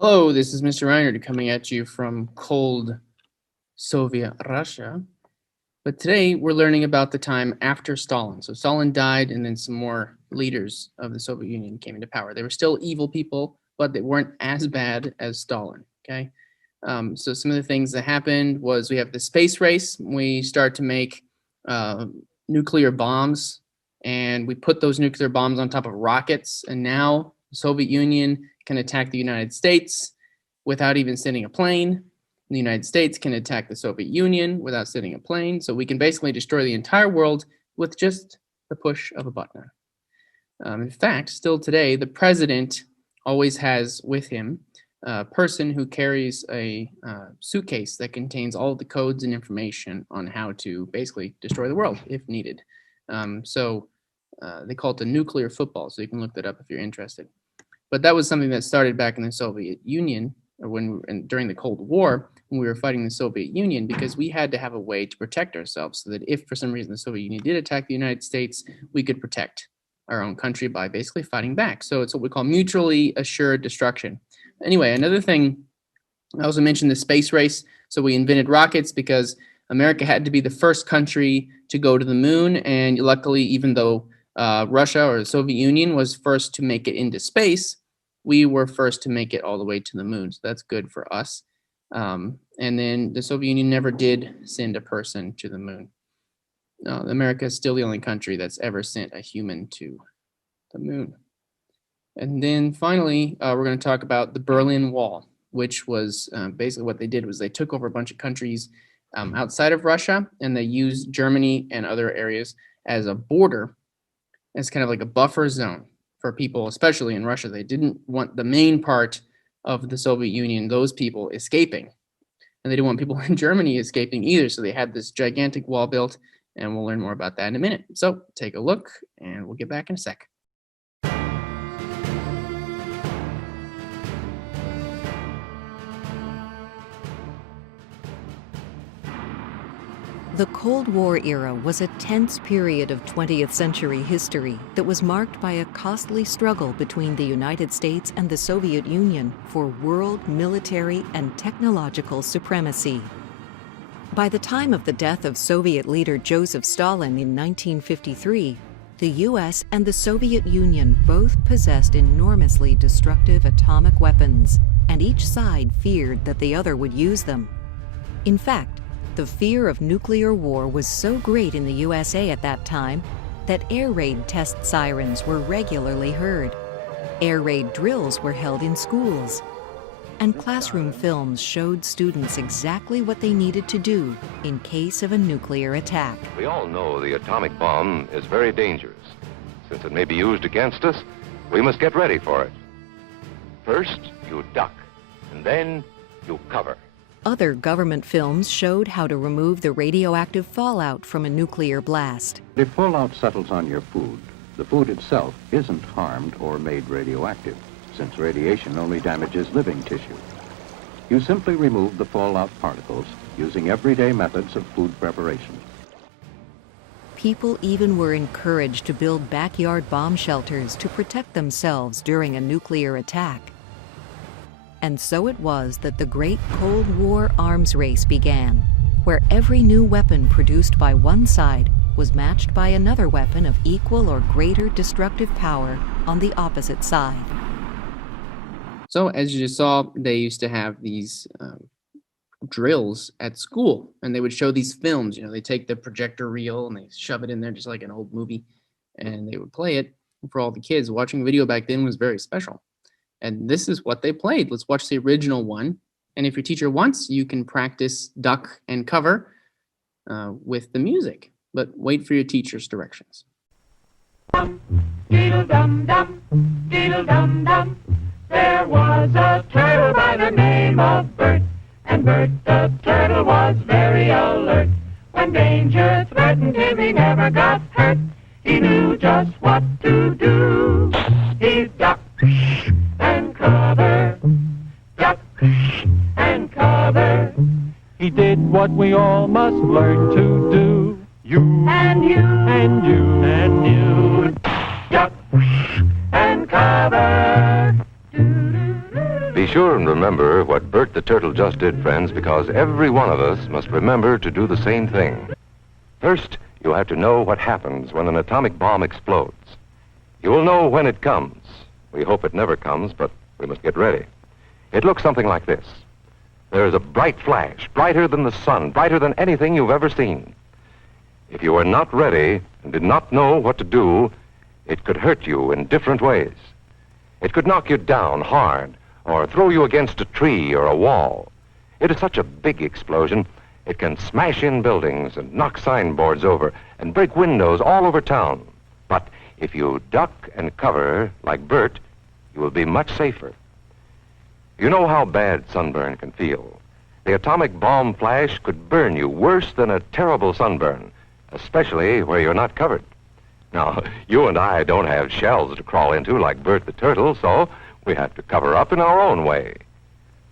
Hello, this is Mr. Reiner coming at you from cold Soviet Russia. But today we're learning about the time after Stalin. So Stalin died, and then some more leaders of the Soviet Union came into power. They were still evil people, but they weren't as bad as Stalin. Okay, so some of the things that happened was we have the space race. We start to make nuclear bombs, and we put those nuclear bombs on top of rockets, and now the Soviet Union can attack the United States without even sending a plane. The United States can attack the Soviet Union without sending a plane. So we can basically destroy the entire world with just the push of a button. In fact, still today, the president always has with him a person who carries a suitcase that contains all of the codes and information on how to basically destroy the world if needed. They call it the nuclear football, so you can look that up if you're interested. But that was something that started back in the Soviet Union, or during the Cold War, when we were fighting the Soviet Union, because we had to have a way to protect ourselves, so that if for some reason the Soviet Union did attack the United States, we could protect our own country by basically fighting back. So it's what we call mutually assured destruction. Anyway, another thing, I also mentioned the space race. So we invented rockets because America had to be the first country to go to the moon, and luckily, even though Russia or the Soviet Union was first to make it into space, we were first to make it all the way to the moon. So that's good for us. And then the Soviet Union never did send a person to the moon. No, America is still the only country that's ever sent a human to the moon. And then finally, we're going to talk about the Berlin Wall, which was basically what they did was they took over a bunch of countries outside of Russia, and they used Germany and other areas as a border, as kind of like a buffer zone for people, especially in Russia. They didn't want the main part of the Soviet Union, those people, escaping. And they didn't want people in Germany escaping either. So they had this gigantic wall built, and we'll learn more about that in a minute. So take a look, and we'll get back in a sec. The Cold War era was a tense period of 20th century history that was marked by a costly struggle between the United States and the Soviet Union for world military and technological supremacy. By the time of the death of Soviet leader Joseph Stalin in 1953, the US and the Soviet Union both possessed enormously destructive atomic weapons, and each side feared that the other would use them. In fact, the fear of nuclear war was so great in the USA at that time that air raid test sirens were regularly heard. Air raid drills were held in schools. And classroom films showed students exactly what they needed to do in case of a nuclear attack. We all know the atomic bomb is very dangerous. Since it may be used against us, we must get ready for it. First, you duck, and then you cover. Other government films showed how to remove the radioactive fallout from a nuclear blast. If fallout settles on your food, the food itself isn't harmed or made radioactive, since radiation only damages living tissue. You simply remove the fallout particles using everyday methods of food preparation. People even were encouraged to build backyard bomb shelters to protect themselves during a nuclear attack. And so it was that the Great Cold War arms race began, where every new weapon produced by one side was matched by another weapon of equal or greater destructive power on the opposite side. So as you just saw, they used to have these drills at school, and they would show these films. They take the projector reel and they shove it in there just like an old movie, and they would play it for all the kids. Watching video back then was very special. And this is what they played. Let's watch the original one. And if your teacher wants, you can practice duck and cover with the music. But wait for your teacher's directions. Dum-dum, dum-dum. There was a turtle by the name of Bert, and Bert the turtle was very alert. When danger threatened him, he never got hurt. He knew just what to do. He ducked and cover, duck and cover. He did what we all must learn to do. You and you and you and you, duck and cover. Be sure and remember what Bert the Turtle just did, friends, because every one of us must remember to do the same thing. First, you'll have to know what happens when an atomic bomb explodes. You will know when it comes. We hope it never comes, but we must get ready. It looks something like this. There is a bright flash, brighter than the sun, brighter than anything you've ever seen. If you are not ready and did not know what to do, it could hurt you in different ways. It could knock you down hard or throw you against a tree or a wall. It is such a big explosion, it can smash in buildings and knock signboards over and break windows all over town. But if you duck and cover like Bert, you will be much safer. You know how bad sunburn can feel. The atomic bomb flash could burn you worse than a terrible sunburn, especially where you're not covered. Now, you and I don't have shells to crawl into like Bert the Turtle, so we have to cover up in our own way.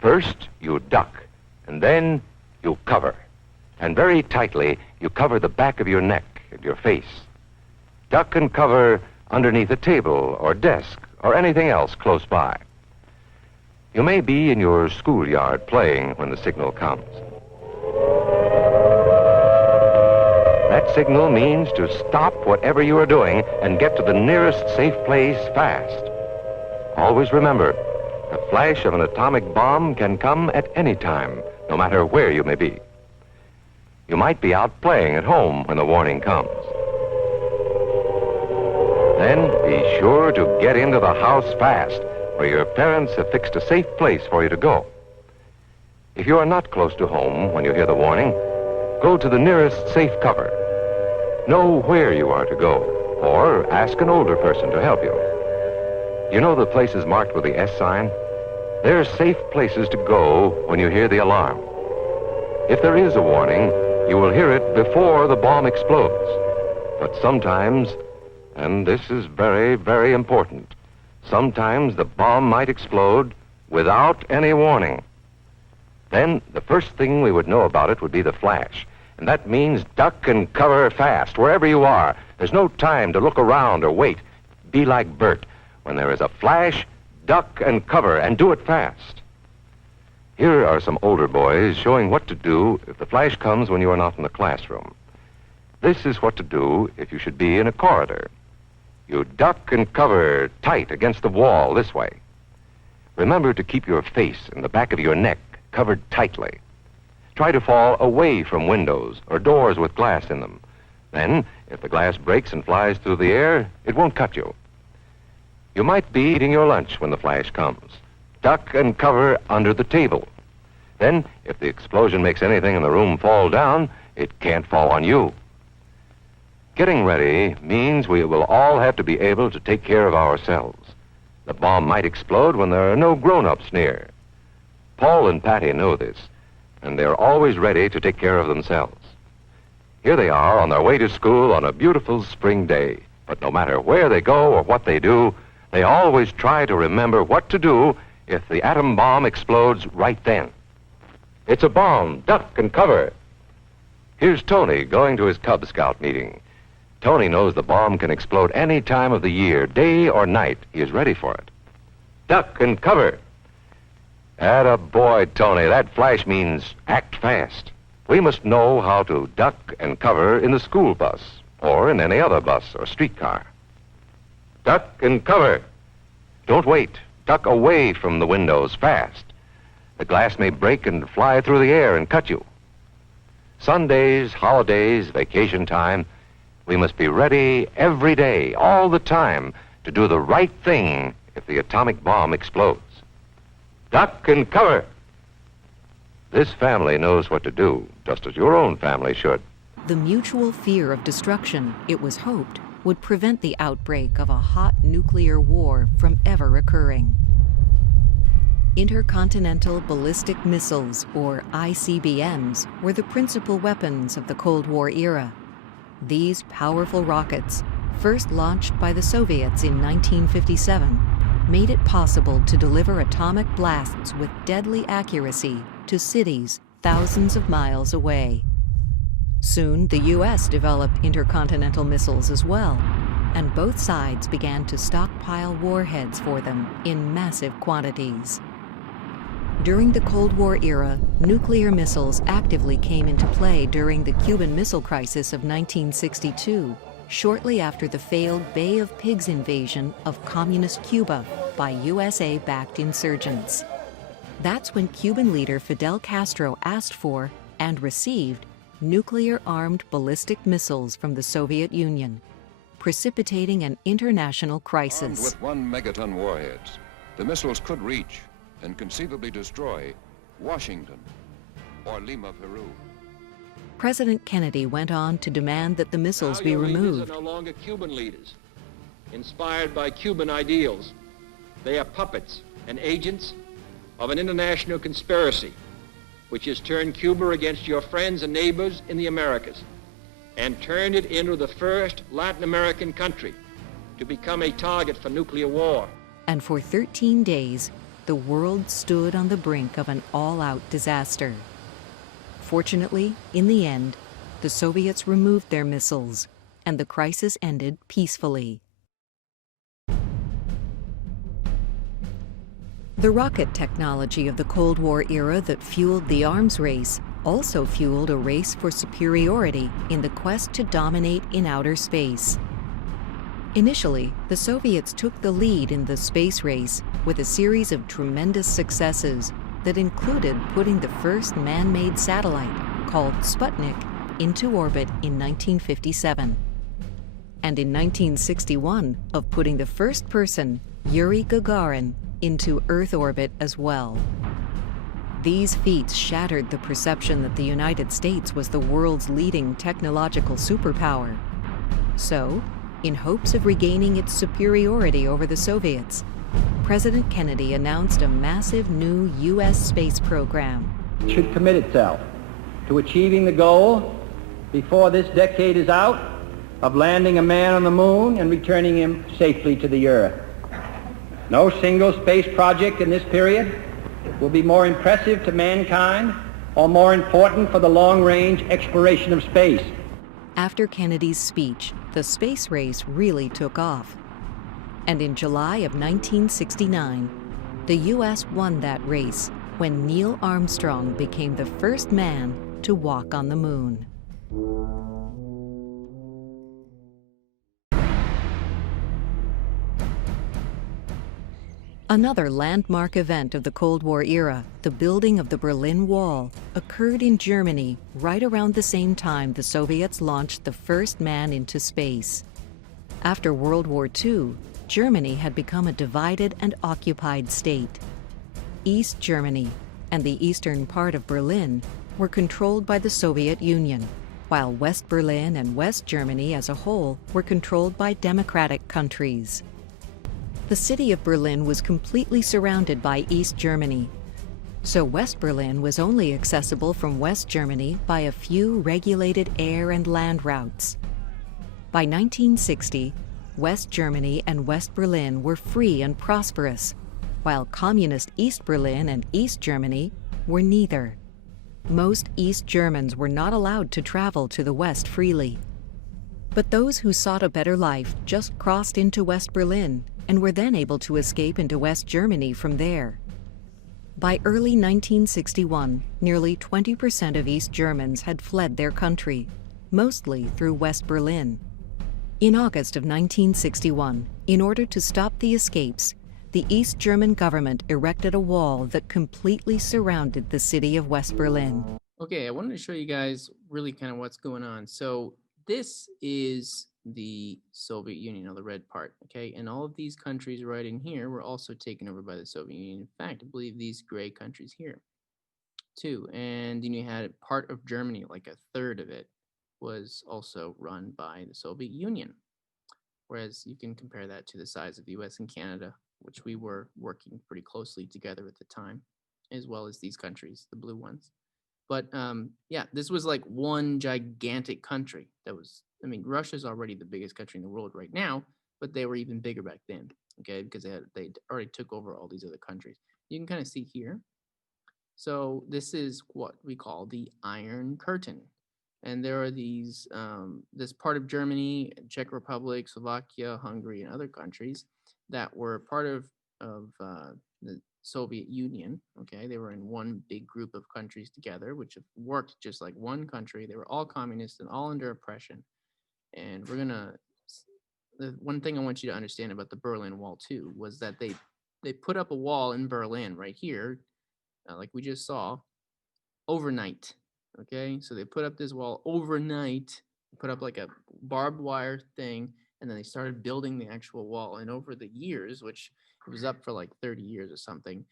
First, you duck, and then you cover. And very tightly, you cover the back of your neck and your face. Duck and cover underneath a table or desk or anything else close by. You may be in your schoolyard playing when the signal comes. That signal means to stop whatever you are doing and get to the nearest safe place fast. Always remember, the flash of an atomic bomb can come at any time, no matter where you may be. You might be out playing at home when the warning comes. Then be sure to get into the house fast, where your parents have fixed a safe place for you to go. If you are not close to home when you hear the warning, go to the nearest safe cover. Know where you are to go, or ask an older person to help you. You know the places marked with the S sign? They're safe places to go when you hear the alarm. If there is a warning, you will hear it before the bomb explodes. But sometimes, and this is very, very important, sometimes the bomb might explode without any warning. Then the first thing we would know about it would be the flash. And that means duck and cover fast, wherever you are. There's no time to look around or wait. Be like Bert. When there is a flash, duck and cover, and do it fast. Here are some older boys showing what to do if the flash comes when you are not in the classroom. This is what to do if you should be in a corridor. You duck and cover tight against the wall this way. Remember to keep your face and the back of your neck covered tightly. Try to fall away from windows or doors with glass in them. Then, if the glass breaks and flies through the air, it won't cut you. You might be eating your lunch when the flash comes. Duck and cover under the table. Then, if the explosion makes anything in the room fall down, it can't fall on you. Getting ready means we will all have to be able to take care of ourselves. The bomb might explode when there are no grown-ups near. Paul and Patty know this, and they're always ready to take care of themselves. Here they are on their way to school on a beautiful spring day. But no matter where they go or what they do, they always try to remember what to do if the atom bomb explodes right then. It's a bomb. Duck and cover. Here's Tony going to his Cub Scout meeting. Tony knows the bomb can explode any time of the year, day or night. He is ready for it. Duck and cover. Attaboy, Tony. That flash means act fast. We must know how to duck and cover in the school bus or in any other bus or streetcar. Duck and cover. Don't wait. Duck away from the windows fast. The glass may break and fly through the air and cut you. Sundays, holidays, vacation time, we must be ready every day, all the time, to do the right thing if the atomic bomb explodes. Duck and cover. This family knows what to do, just as your own family should. The mutual fear of destruction, it was hoped, would prevent the outbreak of a hot nuclear war from ever occurring. Intercontinental ballistic missiles, or ICBMs, were the principal weapons of the Cold War era. These powerful rockets, first launched by the Soviets in 1957, made it possible to deliver atomic blasts with deadly accuracy to cities thousands of miles away. Soon, the U.S. developed intercontinental missiles as well, and both sides began to stockpile warheads for them in massive quantities. During the Cold War era, nuclear missiles actively came into play during the Cuban Missile Crisis of 1962, shortly after the failed Bay of Pigs invasion of communist Cuba by USA-backed insurgents. That's when Cuban leader Fidel Castro asked for, and received, nuclear-armed ballistic missiles from the Soviet Union, precipitating an international Armed crisis. with 1 megaton warheads, the missiles could reach and conceivably destroy Washington or Lima, Peru. President Kennedy went on to demand that the missiles Now be your leaders removed. are no longer Cuban leaders, inspired by Cuban ideals. They are puppets and agents of an international conspiracy which has turned Cuba against your friends and neighbors in the Americas and turned it into the first Latin American country to become a target for nuclear war. And for 13 days, the world stood on the brink of an all-out disaster. Fortunately, in the end, the Soviets removed their missiles, and the crisis ended peacefully. The rocket technology of the Cold War era that fueled the arms race also fueled a race for superiority in the quest to dominate in outer space. Initially, the Soviets took the lead in the space race with a series of tremendous successes that included putting the first man-made satellite, called Sputnik, into orbit in 1957. And in 1961, of putting the first person, Yuri Gagarin, into Earth orbit as well. These feats shattered the perception that the United States was the world's leading technological superpower. So, in hopes of regaining its superiority over the Soviets, President Kennedy announced a massive new U.S. space program. It should commit itself to achieving the goal, before this decade is out, of landing a man on the moon and returning him safely to the Earth. No single space project in this period will be more impressive to mankind or more important for the long-range exploration of space. After Kennedy's speech, the space race really took off. And in July of 1969, the U.S. won that race when Neil Armstrong became the first man to walk on the moon. Another landmark event of the Cold War era, the building of the Berlin Wall, occurred in Germany right around the same time the Soviets launched the first man into space. After World War II, Germany had become a divided and occupied state. East Germany and the eastern part of Berlin were controlled by the Soviet Union, while West Berlin and West Germany as a whole were controlled by democratic countries. The city of Berlin was completely surrounded by East Germany, so West Berlin was only accessible from West Germany by a few regulated air and land routes. By 1960, West Germany and West Berlin were free and prosperous, while communist East Berlin and East Germany were neither. Most East Germans were not allowed to travel to the West freely. But those who sought a better life just crossed into West Berlin and were then able to escape into West Germany from there. By early 1961, nearly 20% of East Germans had fled their country, mostly through West Berlin. In August of 1961, in order to stop the escapes, the East German government erected a wall that completely surrounded the city of West Berlin. Okay, I wanted to show you guys really kind of what's going on. So this is the Soviet Union, or the red part, okay? And all of these countries right in here were also taken over by the Soviet Union. In fact, I believe these gray countries here too. And then you had part of Germany, like a third of it, was also run by the Soviet Union. Whereas you can compare that to the size of the US and Canada, which we were working pretty closely together at the time, as well as these countries, the blue ones. But yeah, this was like one gigantic country that was, I mean, Russia's already the biggest country in the world right now, but they were even bigger back then, okay, because they already took over all these other countries. You can kind of see here. So this is what we call the Iron Curtain. And there are these, this part of Germany, Czech Republic, Slovakia, Hungary, and other countries that were part of the Soviet Union. Okay, they were in one big group of countries together, which have worked just like one country. They were all communist and all under oppression. And the one thing I want you to understand about the Berlin Wall too was that they put up a wall in Berlin right here, like we just saw, overnight. Okay, so they put up this wall overnight, put up like a barbed wire thing, and then they started building the actual wall. And over the years, which it was up for like 30 years or something,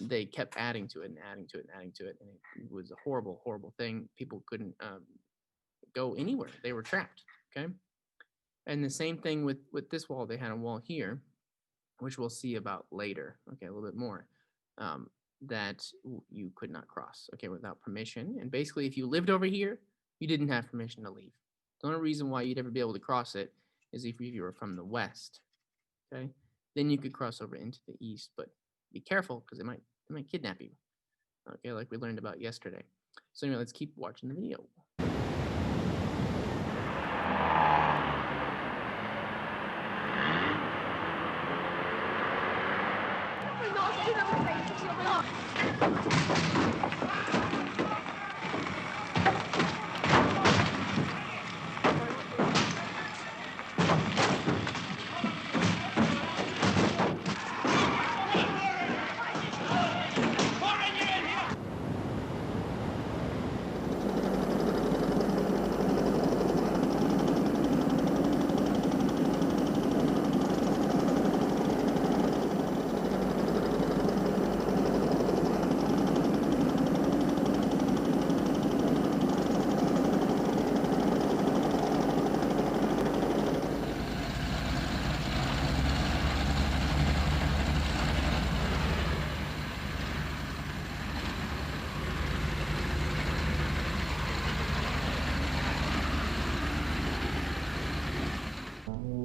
they kept adding to it and adding to it and adding to it. And it was a horrible, horrible thing. People couldn't go anywhere. They were trapped, okay? And the same thing with this wall. They had a wall here, which we'll see about later, okay, a little bit more, that you could not cross, okay, without permission. And basically, if you lived over here, you didn't have permission to leave. The only reason why you'd ever be able to cross it is if you were from the west, okay? Then you could cross over into the east, but be careful because they might kidnap you, okay, like we learned about yesterday. So anyway, let's keep watching the video.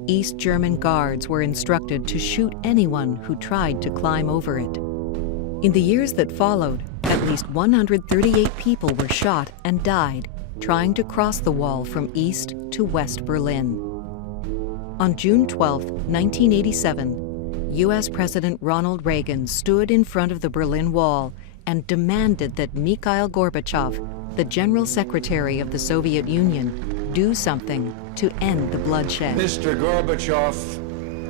East German guards were instructed to shoot anyone who tried to climb over it. In the years that followed, at least 138 people were shot and died trying to cross the wall from East to West Berlin. On June 12, 1987, U.S. President Ronald Reagan stood in front of the Berlin Wall and demanded that Mikhail Gorbachev, the General Secretary of the Soviet Union, do something to end the bloodshed. Mr. Gorbachev,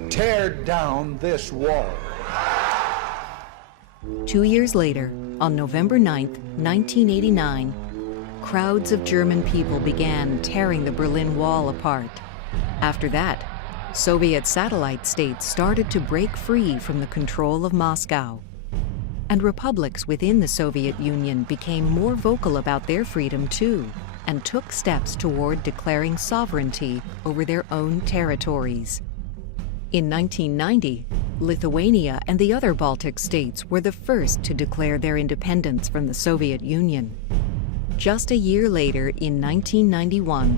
tear down this wall. 2 years later, on November 9, 1989, crowds of German people began tearing the Berlin Wall apart. After that, Soviet satellite states started to break free from the control of Moscow. And republics within the Soviet Union became more vocal about their freedom too, and took steps toward declaring sovereignty over their own territories. In 1990, Lithuania and the other Baltic states were the first to declare their independence from the Soviet Union. Just a year later, in 1991,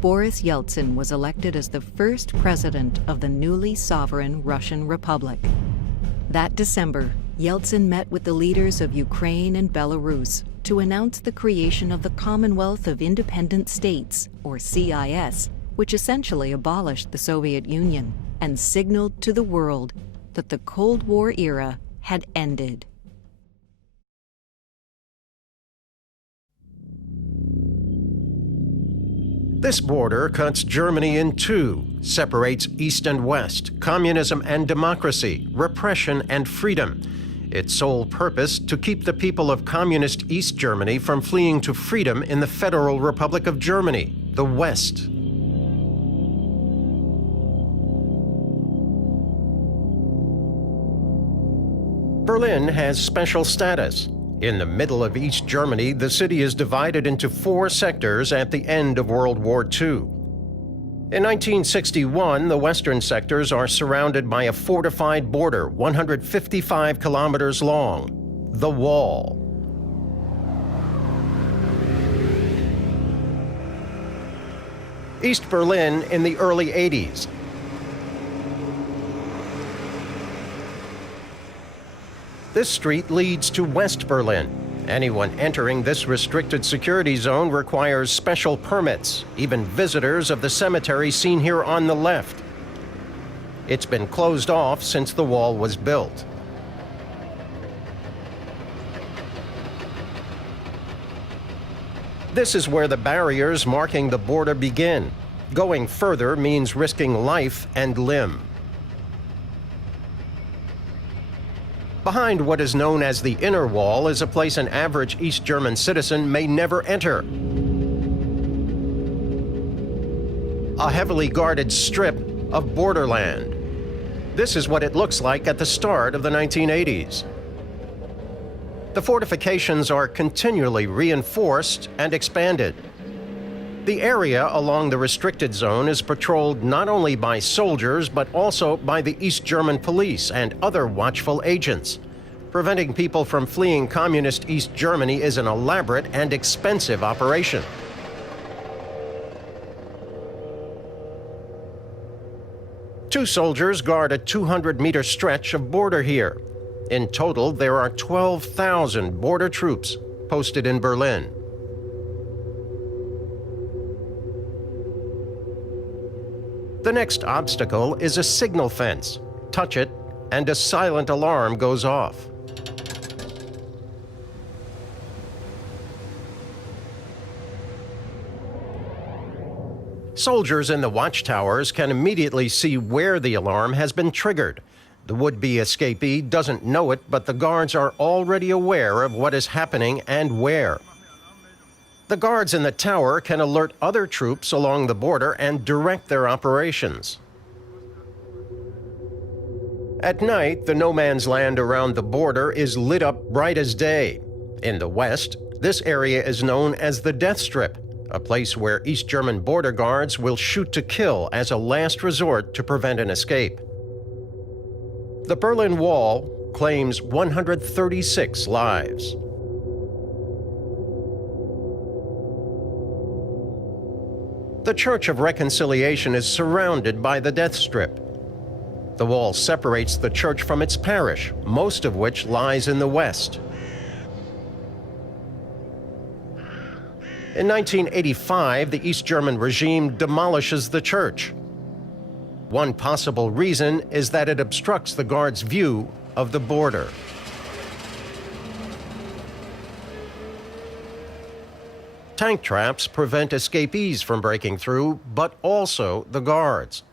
Boris Yeltsin was elected as the first president of the newly sovereign Russian Republic. That December, Yeltsin met with the leaders of Ukraine and Belarus to announce the creation of the Commonwealth of Independent States, or CIS, which essentially abolished the Soviet Union and signaled to the world that the Cold War era had ended. This border cuts Germany in two, separates East and West, communism and democracy, repression and freedom. Its sole purpose, to keep the people of communist East Germany from fleeing to freedom in the Federal Republic of Germany, the West. Berlin has special status. In the middle of East Germany, the city is divided into 4 sectors at the end of World War II. In 1961, the western sectors are surrounded by a fortified border 155 kilometers long, the Wall. East Berlin in the early 80s. This street leads to West Berlin. Anyone entering this restricted security zone requires special permits, even visitors of the cemetery seen here on the left. It's been closed off since the wall was built. This is where the barriers marking the border begin. Going further means risking life and limb. Behind what is known as the inner wall is a place an average East German citizen may never enter. A heavily guarded strip of borderland. This is what it looks like at the start of the 1980s. The fortifications are continually reinforced and expanded. The area along the restricted zone is patrolled not only by soldiers, but also by the East German police and other watchful agents. Preventing people from fleeing communist East Germany is an elaborate and expensive operation. Two soldiers guard a 200-meter stretch of border here. In total, there are 12,000 border troops posted in Berlin. The next obstacle is a signal fence. Touch it, and a silent alarm goes off. Soldiers in the watchtowers can immediately see where the alarm has been triggered. The would-be escapee doesn't know it, but the guards are already aware of what is happening and where. The guards in the tower can alert other troops along the border and direct their operations. At night, the no man's land around the border is lit up bright as day. In the west, this area is known as the Death Strip, a place where East German border guards will shoot to kill as a last resort to prevent an escape. The Berlin Wall claims 136 lives. The Church of Reconciliation is surrounded by the Death Strip. The wall separates the church from its parish, most of which lies in the west. In 1985, the East German regime demolishes the church. One possible reason is that it obstructs the guards' view of the border. Tank traps prevent escapees from breaking through, but also the guards.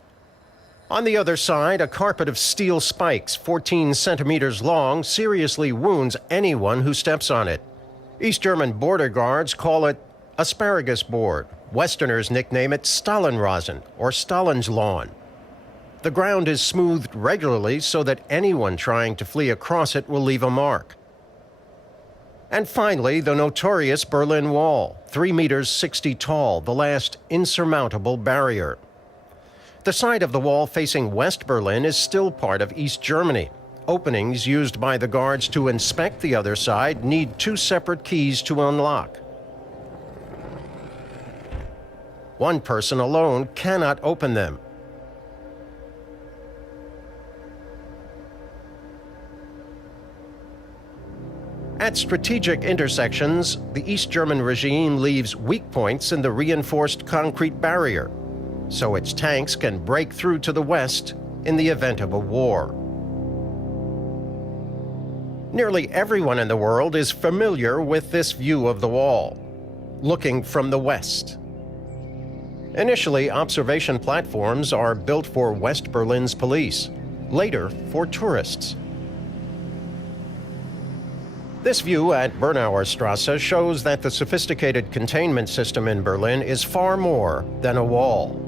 On the other side, a carpet of steel spikes, 14 centimeters long, seriously wounds anyone who steps on it. East German border guards call it asparagus board. Westerners nickname it Stalinrasen, or Stalin's lawn. The ground is smoothed regularly so that anyone trying to flee across it will leave a mark. And finally, the notorious Berlin Wall, 3 meters 60 tall, the last insurmountable barrier. The side of the wall facing West Berlin is still part of East Germany. Openings used by the guards to inspect the other side need 2 separate keys to unlock. One person alone cannot open them. At strategic intersections, the East German regime leaves weak points in the reinforced concrete barrier, so its tanks can break through to the west in the event of a war. Nearly everyone in the world is familiar with this view of the wall, looking from the west. Initially, observation platforms are built for West Berlin's police, later for tourists. This view at Bernauer Strasse shows that the sophisticated containment system in Berlin is far more than a wall.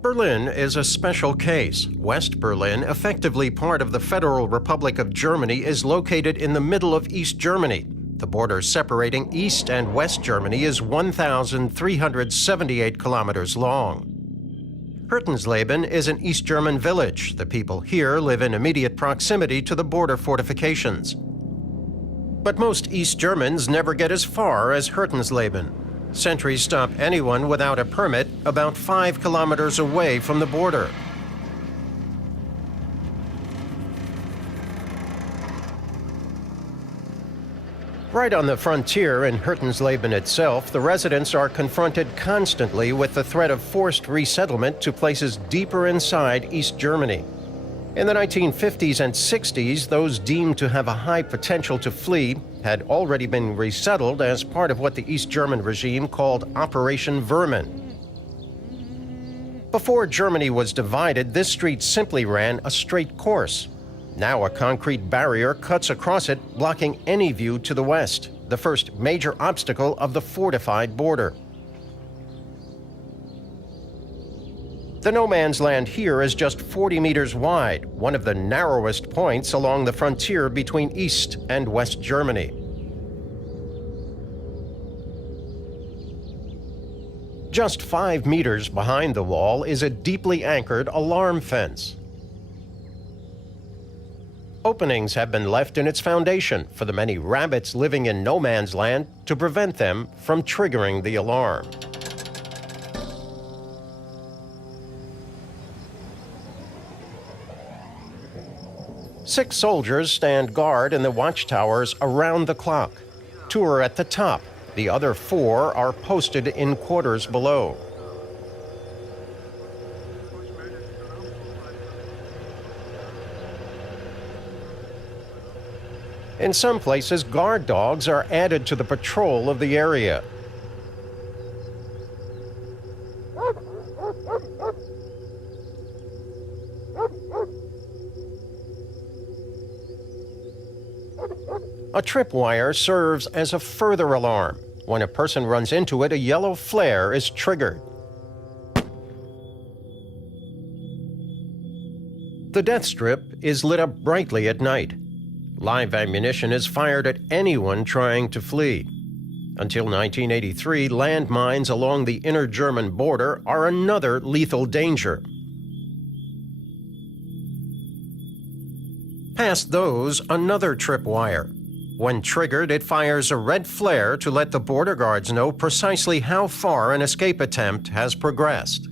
Berlin is a special case. West Berlin, effectively part of the Federal Republic of Germany, is located in the middle of East Germany. The border separating East and West Germany is 1,378 kilometers long. Hirtensleben is an East German village. The people here live in immediate proximity to the border fortifications. But most East Germans never get as far as Hirtensleben. Sentries stop anyone without a permit about 5 kilometers away from the border. Right on the frontier in Hirtensleben itself, the residents are confronted constantly with the threat of forced resettlement to places deeper inside East Germany. In the 1950s and 60s, those deemed to have a high potential to flee had already been resettled as part of what the East German regime called Operation Vermin. Before Germany was divided, this street simply ran a straight course. Now a concrete barrier cuts across it, blocking any view to the west, the first major obstacle of the fortified border. The no man's land here is just 40 meters wide, one of the narrowest points along the frontier between East and West Germany. Just 5 meters behind the wall is a deeply anchored alarm fence. Openings have been left in its foundation for the many rabbits living in no man's land to prevent them from triggering the alarm. Six soldiers stand guard in the watchtowers around the clock. 2 are at the top. The other 4 are posted in quarters below. In some places, guard dogs are added to the patrol of the area. A tripwire serves as a further alarm. When a person runs into it, a yellow flare is triggered. The death strip is lit up brightly at night. Live ammunition is fired at anyone trying to flee. Until 1983, landmines along the inner German border are another lethal danger. Past those, another tripwire. When triggered, it fires a red flare to let the border guards know precisely how far an escape attempt has progressed.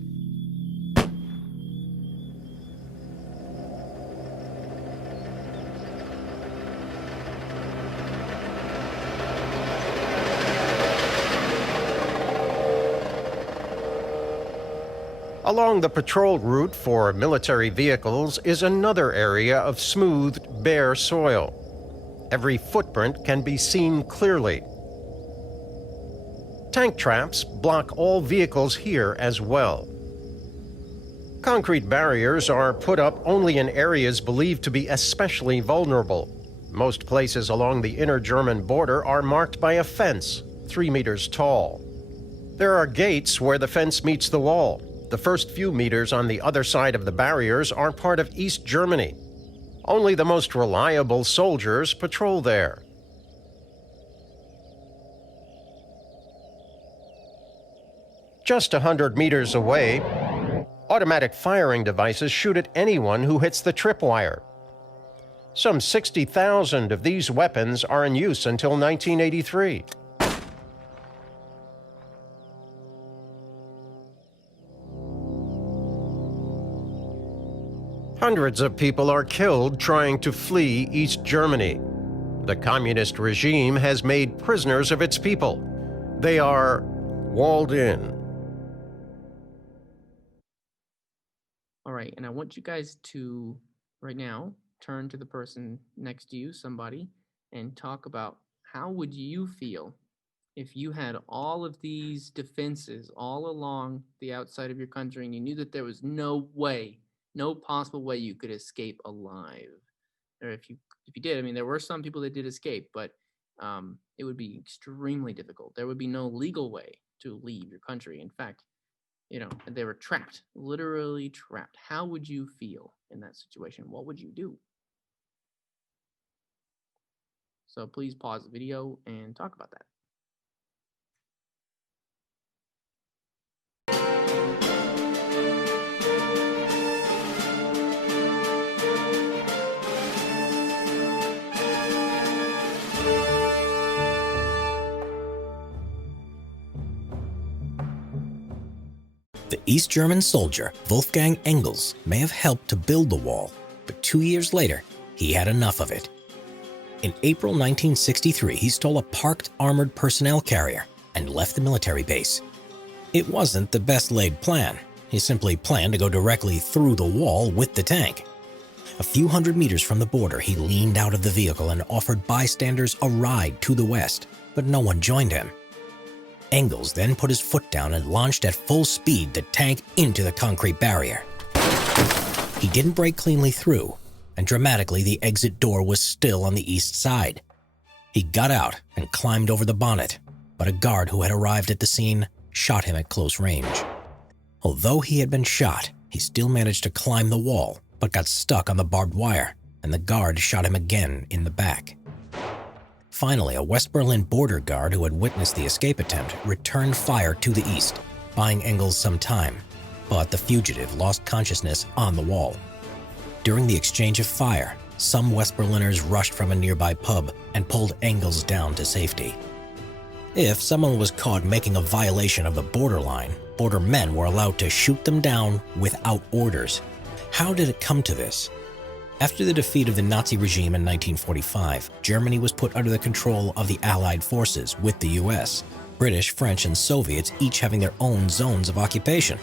Along the patrol route for military vehicles is another area of smoothed, bare soil. Every footprint can be seen clearly. Tank traps block all vehicles here as well. Concrete barriers are put up only in areas believed to be especially vulnerable. Most places along the inner German border are marked by a fence, 3 meters tall. There are gates where the fence meets the wall. The first few meters on the other side of the barriers are part of East Germany. Only the most reliable soldiers patrol there. Just 100 meters away, automatic firing devices shoot at anyone who hits the tripwire. Some 60,000 of these weapons are in use until 1983. Hundreds of people are killed trying to flee East Germany. The communist regime has made prisoners of its people. They are walled in. All right, and I want you guys to, right now, turn to the person next to you, somebody, and talk about how would you feel if you had all of these defenses all along the outside of your country and you knew that there was no way, no possible way you could escape alive. Or if you did, I mean, there were some people that did escape, but it would be extremely difficult. There would be no legal way to leave your country. In fact, you know, they were trapped, literally trapped. How would you feel in that situation? What would you do? So please pause the video and talk about that. The East German soldier Wolfgang Engels may have helped to build the wall, but 2 years later, he had enough of it. In April 1963, he stole a parked armored personnel carrier and left the military base. It wasn't the best laid plan. He simply planned to go directly through the wall with the tank. A few hundred meters from the border, he leaned out of the vehicle and offered bystanders a ride to the west, but no one joined him. Engels then put his foot down and launched at full speed the tank into the concrete barrier. He didn't break cleanly through, and dramatically the exit door was still on the east side. He got out and climbed over the bonnet, but a guard who had arrived at the scene shot him at close range. Although he had been shot, he still managed to climb the wall, but got stuck on the barbed wire, and the guard shot him again in the back. Finally, a West Berlin border guard who had witnessed the escape attempt returned fire to the east, buying Engels some time, but the fugitive lost consciousness on the wall. During the exchange of fire, some West Berliners rushed from a nearby pub and pulled Engels down to safety. If someone was caught making a violation of the borderline, border men were allowed to shoot them down without orders. How did it come to this? After the defeat of the Nazi regime in 1945, Germany was put under the control of the Allied forces with the US, British, French, and Soviets each having their own zones of occupation.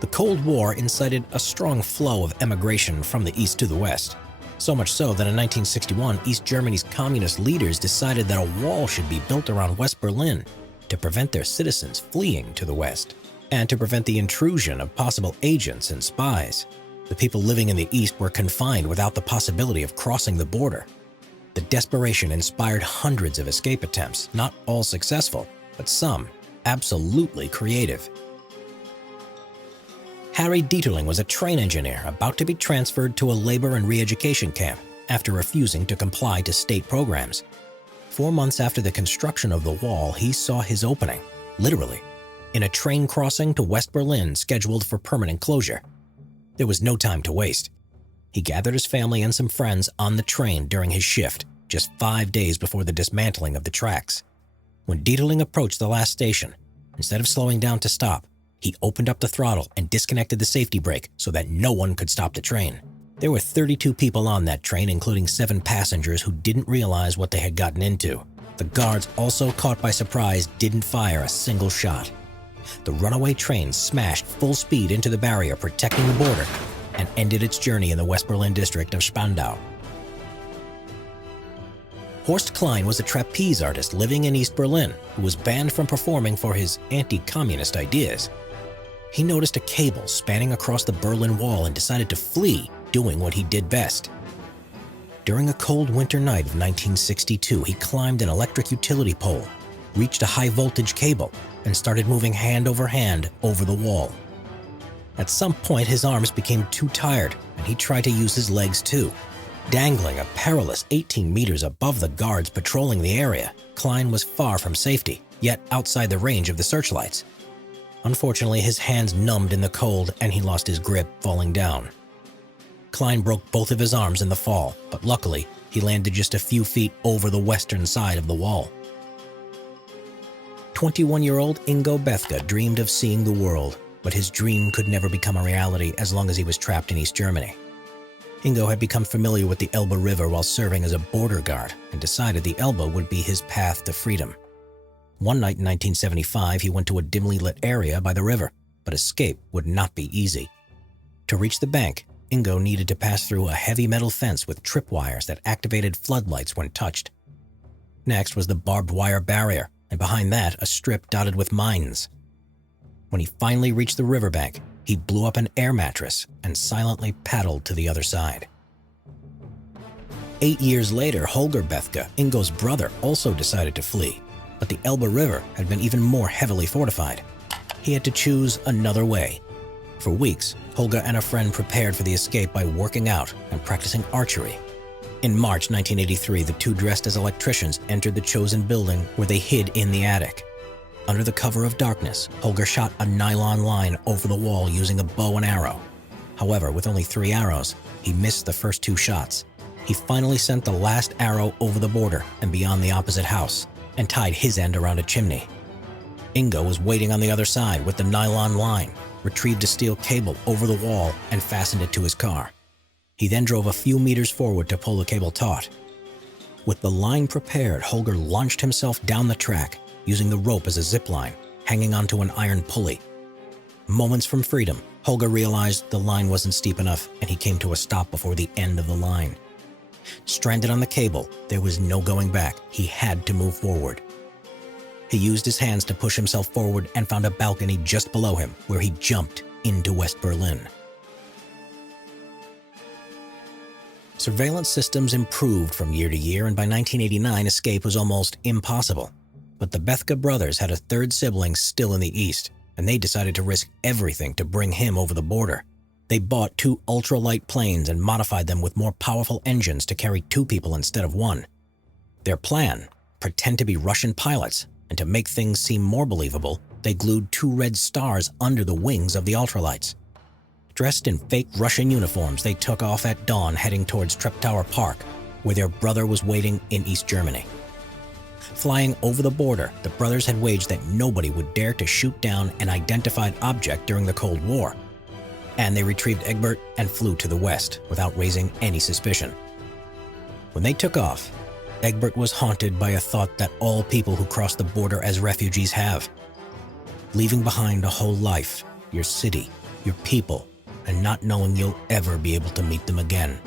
The Cold War incited a strong flow of emigration from the east to the west. So much so that in 1961, East Germany's communist leaders decided that a wall should be built around West Berlin to prevent their citizens fleeing to the west, and to prevent the intrusion of possible agents and spies. The people living in the east were confined without the possibility of crossing the border. The desperation inspired hundreds of escape attempts, not all successful, but some absolutely creative. Harry Dieterling was a train engineer about to be transferred to a labor and re-education camp after refusing to comply to state programs. 4 months after the construction of the wall, he saw his opening, literally, in a train crossing to West Berlin scheduled for permanent closure. There was no time to waste. He gathered his family and some friends on the train during his shift, just 5 days before the dismantling of the tracks. When Dieterling approached the last station, instead of slowing down to stop, he opened up the throttle and disconnected the safety brake so that no one could stop the train. There were 32 people on that train, including 7 passengers who didn't realize what they had gotten into. The guards, also caught by surprise, didn't fire a single shot. The runaway train smashed full speed into the barrier protecting the border and ended its journey in the West Berlin district of Spandau. Horst Klein was a trapeze artist living in East Berlin who was banned from performing for his anti-communist ideas. He noticed a cable spanning across the Berlin Wall and decided to flee, doing what he did best. During a cold winter night of 1962, he climbed an electric utility pole, reached a high-voltage cable, and started moving hand over hand over the wall. At some point, his arms became too tired, and he tried to use his legs too. Dangling a perilous 18 meters above the guards patrolling the area, Klein was far from safety, yet outside the range of the searchlights. Unfortunately, his hands numbed in the cold and he lost his grip, falling down. Klein broke both of his arms in the fall, but luckily, he landed just a few feet over the western side of the wall. 21-year-old Ingo Bethke dreamed of seeing the world, but his dream could never become a reality as long as he was trapped in East Germany. Ingo had become familiar with the Elbe River while serving as a border guard and decided the Elbe would be his path to freedom. One night in 1975, he went to a dimly lit area by the river, but escape would not be easy. To reach the bank, Ingo needed to pass through a heavy metal fence with tripwires that activated floodlights when touched. Next was the barbed wire barrier, and behind that, a strip dotted with mines. When he finally reached the riverbank, he blew up an air mattress and silently paddled to the other side. 8 years later, Holger Bethke, Ingo's brother, also decided to flee, but the Elbe River had been even more heavily fortified. He had to choose another way. For weeks, Holger and a friend prepared for the escape by working out and practicing archery. In March 1983, the two dressed as electricians entered the chosen building where they hid in the attic. Under the cover of darkness, Holger shot a nylon line over the wall using a bow and arrow. However, with only 3 arrows, he missed the first 2 shots. He finally sent the last arrow over the border and beyond the opposite house, and tied his end around a chimney. Ingo was waiting on the other side with the nylon line, retrieved a steel cable over the wall, and fastened it to his car. He then drove a few meters forward to pull the cable taut. With the line prepared, Holger launched himself down the track, using the rope as a zip line, hanging onto an iron pulley. Moments from freedom, Holger realized the line wasn't steep enough, and he came to a stop before the end of the line. Stranded on the cable, there was no going back. He had to move forward. He used his hands to push himself forward and found a balcony just below him, where he jumped into West Berlin. Surveillance systems improved from year to year, and by 1989, escape was almost impossible. But the Bethke brothers had a third sibling still in the East, and they decided to risk everything to bring him over the border. They bought 2 ultralight planes and modified them with more powerful engines to carry 2 people instead of 1. Their plan? Pretend to be Russian pilots, and to make things seem more believable, they glued 2 red stars under the wings of the ultralights. Dressed in fake Russian uniforms, they took off at dawn heading towards Treptower Park, where their brother was waiting in East Germany. Flying over the border, the brothers had waged that nobody would dare to shoot down an identified object during the Cold War. And they retrieved Egbert and flew to the west without raising any suspicion. When they took off, Egbert was haunted by a thought that all people who cross the border as refugees have. Leaving behind a whole life, your city, your people, and not knowing you'll ever be able to meet them again.